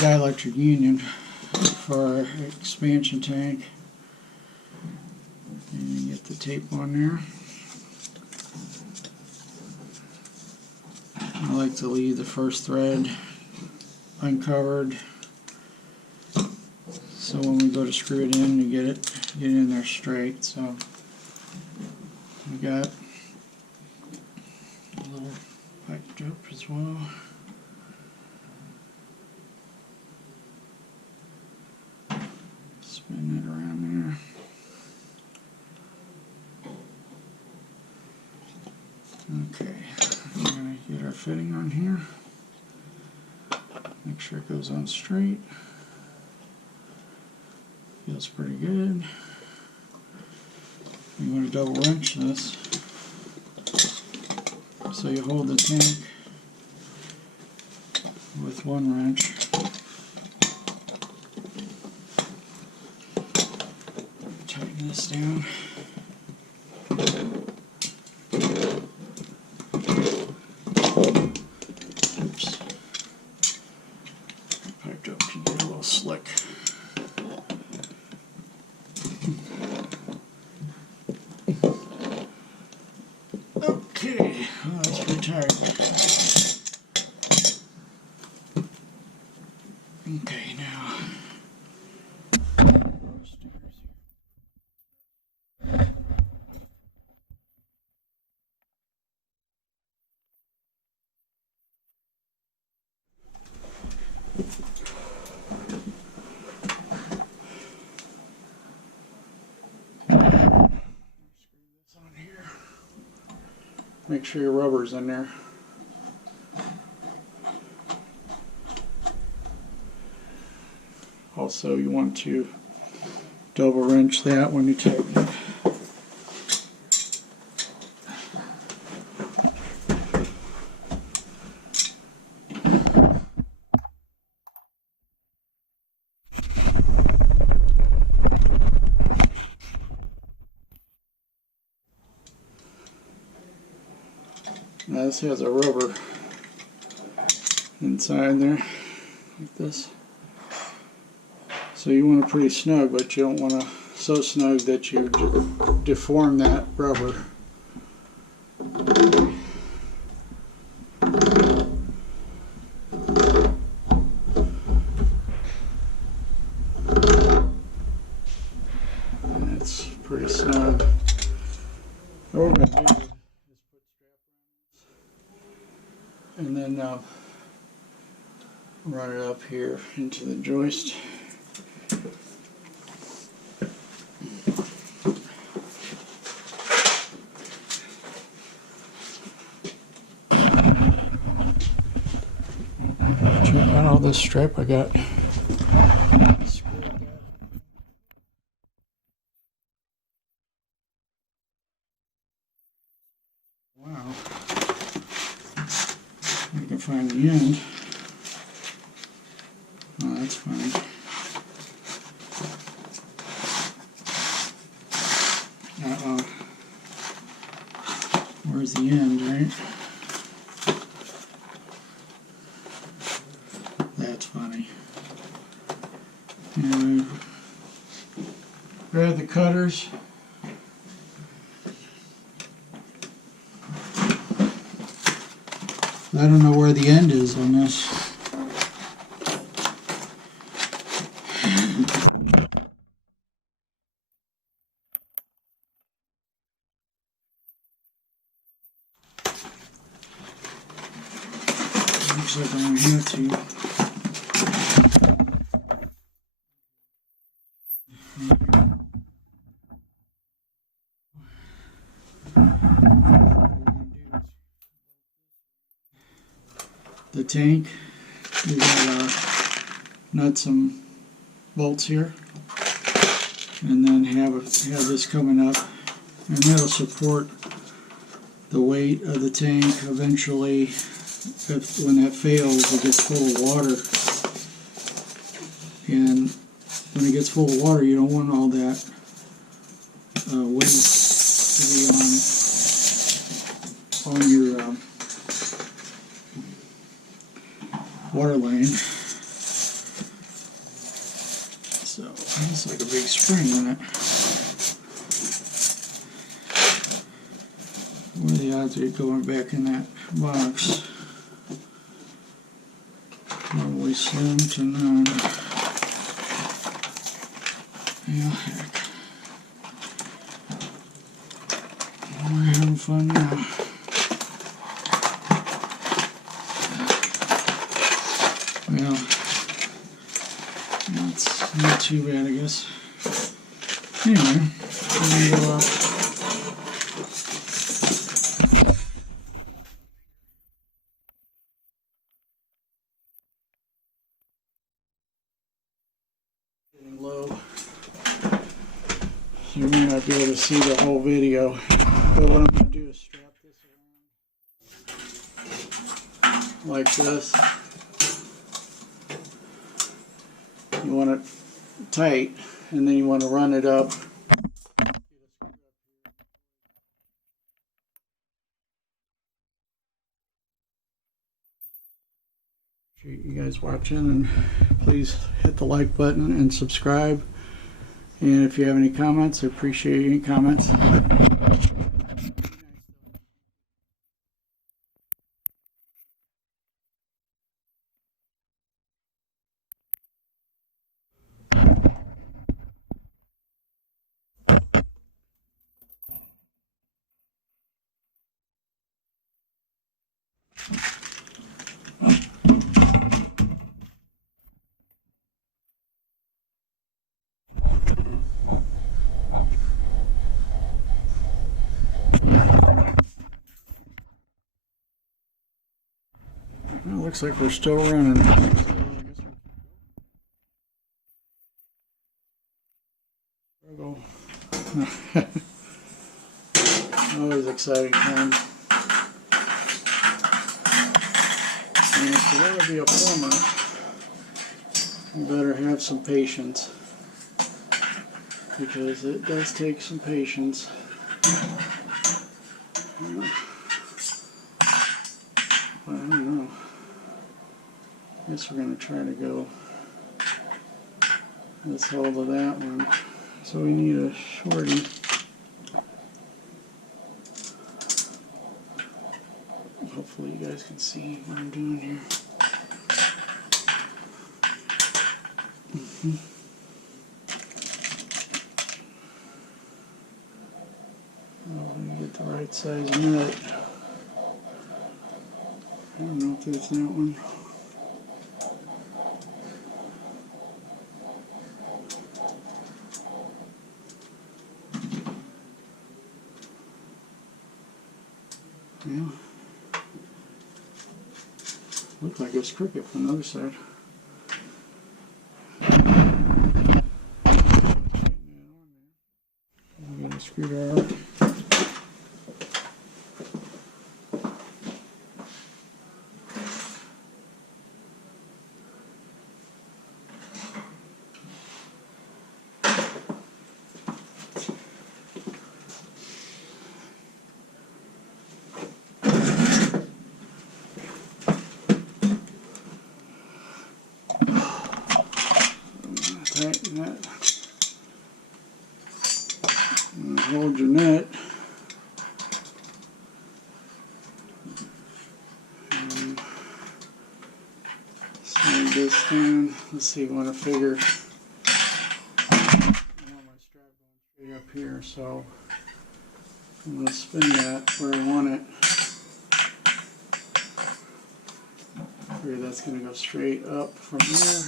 dielectric union for our expansion tank. And you get the tape on there. I like to leave the first thread uncovered, so when we go to screw it in, you get it in there straight. So we got a little pipe dope as well. Spin it around there. Okay, we're going to get our fitting on here. Make sure it goes on straight. Feels pretty good. You want to double wrench this. So you hold the tank with one wrench. Tighten this down. Oops. Pipe dope can get a little slick. Okay, well, that's pretty tight. Okay, now. Make sure your rubber's in there. Also, you want to double wrench that when you tighten it. Now this has a rubber inside there, like this. So you want it pretty snug, but you don't want it so snug that you deform that rubber. And it's pretty snug. What we're going to do is put strap and then run it up here into the joist. Check out all this strap I got. Wow. I can find the end. Oh, that's funny. Uh-oh. Where's the end, right? That's funny. And grab the cutters. I don't know where the end is on this. Looks like I'm going to have to. The tank, we got nuts and bolts here, and then have this coming up, and that'll support the weight of the tank. Eventually, when that fails, it gets full of water, and when it gets full of water, you don't want all that weight to be on your water line. big spring in it. What are the odds of it going back in that box? Probably slim to none. Yeah, heck. We're having fun now. Well, that's not too bad, I guess. Anyway, we'll getting low. You may not be able to see the whole video, but what I'm going to do is strap this around like this. You want it tight, and then you want to run it up. Appreciate you guys watching, and please hit the like button and subscribe. And if you have any comments, I appreciate any comments. Well, looks like we're still running. Always exciting time. And if you want to be a plumber, you better have some patience, because it does take some patience. Well, I don't know. I guess we're going to try to go this hold of that one. So we need a shorty. Hopefully you guys can see what I'm doing here. Oh, let me get the right size nut. I don't know if that's that one. Yeah. Looked like it was crooked from the other side. I'm going to screw that up. Tighten that. And hold your nut. And slide this down. Let's see, I want to figure. I want my strap going straight up here, so I'm going to spin that where I want it. Figure that's going to go straight up from here.